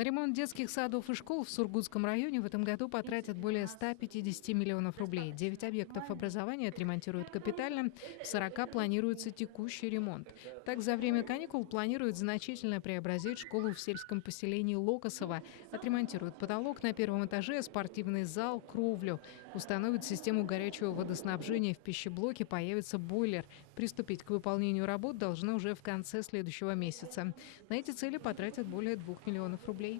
На ремонт детских садов и школ в Сургутском районе в этом году потратят более 150 миллионов рублей. 9 объектов образования отремонтируют капитально, в 40 планируется текущий ремонт. Так, за время каникул планируют значительно преобразить школу в сельском поселении Локосово. Отремонтируют потолок на первом этаже, спортивный зал, кровлю. Установят систему горячего водоснабжения в пищеблоке, появится бойлер. Приступить к выполнению работ должны уже в конце следующего месяца. На эти цели потратят более 2 миллионов рублей.